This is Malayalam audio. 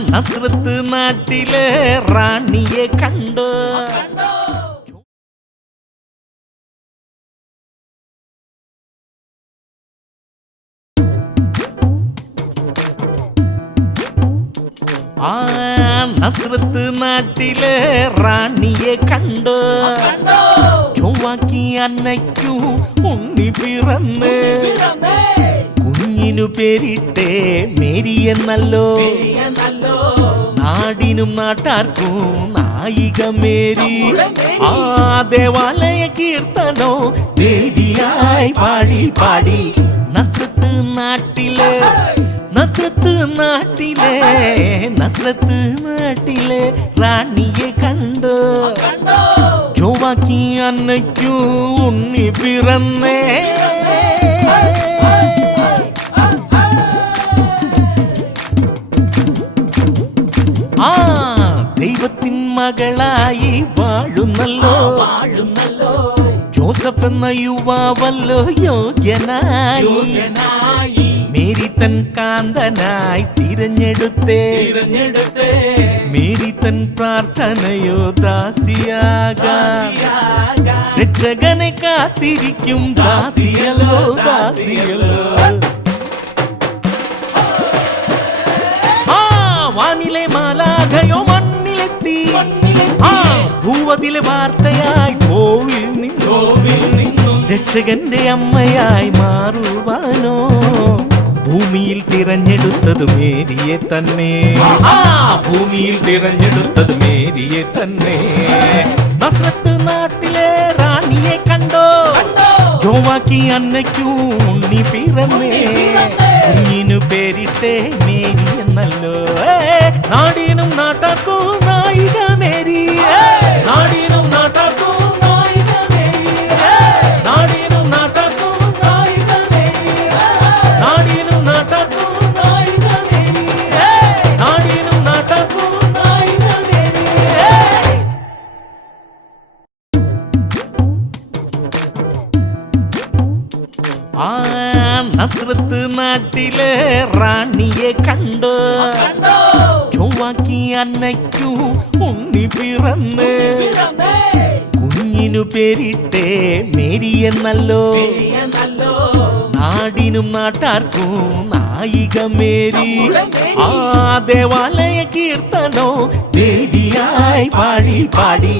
നസ്രത്ത് നാട്ടിലെ റാണിയെ കണ്ടോ? ആ നസ്രത്ത് നാട്ടിലെ റാണിയെ കണ്ടോ? ചൊവ്വാക്കി അന്നയ്ക്കു ഉണ്ണി പിറന്ന് കുഞ്ഞിനു പേരിട്ടേ മേരി എന്നല്ലോ. നാടിനും നാട്ടാർക്കും നായിക മേരി. ആ ദേവാലയ കീർത്തനോ ദേവിയായി പാടി പാടി നസ്രത്ത് നാട്ടിലെ നസ്രത്ത് നാട്ടിലെ നസ്രത്ത് നാട്ടിലെ റാണിയെ കണ്ടോ? ചൊവ്വാക്കി അന്നയ്ക്കു ഉണ്ണി പിറന്നേ. ആ ദൈവത്തിൻ മകളായി വാഴുന്നല്ലോ ജോസഫ് എന്ന യുവാവല്ലോ യോഗ്യനായി. മേരി തൻ കാന്തനായി തിരഞ്ഞെടുത്തേ മേരി തൻ പ്രാർത്ഥനയോ ദാസിയാകാം. രക്ഷകനെ കാത്തിരിക്കും ദാസിയല്ലോ ദാസിയല്ലോ. വാനിലെ മാലാഖയോ മണ്ണിലെത്തി. ആ ഭൂവതിലെ വാർത്തയായി കോവിൽ നിന്നും രക്ഷകന്റെ അമ്മയായി മാറുവാനോ ഭൂമിയിൽ തിരഞ്ഞെടുത്തത് മേരിയെ തന്നെ. ഭൂമിയിൽ തിരഞ്ഞെടുത്തത് മേരിയെ തന്നെ. നസ്രത്ത് നാട്ടിലെ റാണിയെ കണ്ടോ? ചൊവ്വാക്കി അന്നയ്ക്കു ഉണ്ണി പിറന്നേ. കുഞ്ഞിനു പേരിട്ടേ മേരി എന്നല്ലോ. നാടിനും നാട്ടാർക്കും നായിക മേരി. നാടിനും നാട്ടാർക്കും നായിക മേരി. നാടിനും നാട്ടാർക്കും നായിക മേരി. നാടിനും നാട്ടാർക്കും നായിക മേരി. നാടിനും നാട്ടാർക്കും നായിക മേരി. ആ നസ്രത്ത് നാട്ടിലെ റാണിയെ കണ്ടോ? ചൊവ്വാക്കി അന്നയ്ക്കു ഉണ്ണി പിറന്ന് കുഞ്ഞിനു പേരിട്ടേ മേരി എന്നല്ലോ. നാടിനും നാട്ടാർക്കും നായിക മേരി. ആ ദേവാലയ കീർത്തനോ ദേവിയായി പാടി പാടി